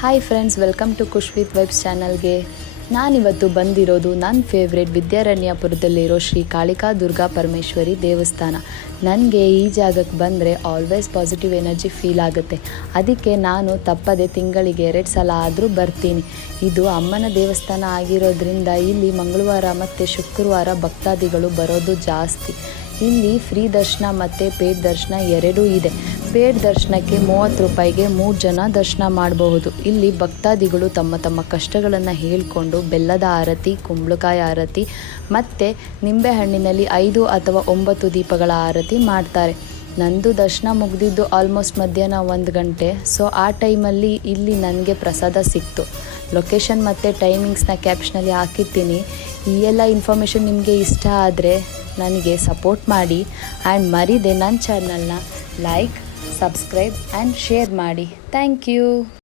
Hi friends, welcome to Khush with vibes ಚಾನಲ್ಗೆ. ನಾನಿವತ್ತು ಬಂದಿರೋದು ನನ್ನ ಫೇವ್ರೇಟ್ ವಿದ್ಯಾರಣ್ಯಪುರದಲ್ಲಿರೋ ಶ್ರೀ ಕಾಳಿಕಾ ದುರ್ಗಾ ಪರಮೇಶ್ವರಿ ದೇವಸ್ಥಾನ. ನನಗೆ ಈ ಜಾಗಕ್ಕೆ ಬಂದರೆ ಆಲ್ವೇಸ್ ಪಾಸಿಟಿವ್ ಎನರ್ಜಿ ಫೀಲ್ ಆಗುತ್ತೆ. ಅದಕ್ಕೆ ನಾನು ತಪ್ಪದೆ ತಿಂಗಳಿಗೆ 2 ಸಲ ಆದರೂ ಬರ್ತೀನಿ. ಇದು ಅಮ್ಮನ ದೇವಸ್ಥಾನ ಆಗಿರೋದ್ರಿಂದ ಇಲ್ಲಿ ಮಂಗಳವಾರ ಮತ್ತು ಶುಕ್ರವಾರ ಭಕ್ತಾದಿಗಳು ಬರೋದು ಜಾಸ್ತಿ. ಇಲ್ಲಿ ಫ್ರೀ ದರ್ಶನ ಮತ್ತು ಪೇಡ್ ದರ್ಶನ ಎರಡೂ ಇದೆ. ಪೇಡ್ ದರ್ಶನಕ್ಕೆ 30 ರೂಪಾಯಿಗೆ 3 ಜನ ದರ್ಶನ ಮಾಡಬಹುದು. ಇಲ್ಲಿ ಭಕ್ತಾದಿಗಳು ತಮ್ಮ ತಮ್ಮ ಕಷ್ಟಗಳನ್ನು ಹೇಳಿಕೊಂಡು ಬೆಲ್ಲದ ಆರತಿ, ಕುಂಬಳಕಾಯಿ ಆರತಿ ಮತ್ತು ನಿಂಬೆಹಣ್ಣಿನಲ್ಲಿ 5 ಅಥವಾ 9 ದೀಪಗಳ ಆರತಿ ಮಾಡ್ತಾರೆ. ನಂದು ದರ್ಶನ ಮುಗಿದಿದ್ದು ಆಲ್ಮೋಸ್ಟ್ ಮಧ್ಯಾಹ್ನ 1 ಗಂಟೆ. ಸೊ ಆ ಟೈಮಲ್ಲಿ ಇಲ್ಲಿ ನನಗೆ ಪ್ರಸಾದ ಸಿಕ್ತು. ಲೊಕೇಶನ್ ಮತ್ತು ಟೈಮಿಂಗ್ಸ್ನ ಕ್ಯಾಪ್ಷನಲ್ಲಿ ಹಾಕಿರ್ತೀನಿ. ಈ ಎಲ್ಲ ಇನ್ಫಾರ್ಮೇಷನ್ ನಿಮಗೆ ಇಷ್ಟ ಆದರೆ ನನಗೆ ಸಪೋರ್ಟ್ ಮಾಡಿ. ಆ್ಯಂಡ್ ಮರಿದೆ ನನ್ನ ಚಾನಲ್ನ ಲೈಕ್, ಸಬ್ಸ್ಕ್ರೈಬ್ ಆ್ಯಂಡ್ ಶೇರ್ ಮಾಡಿ. Thank you.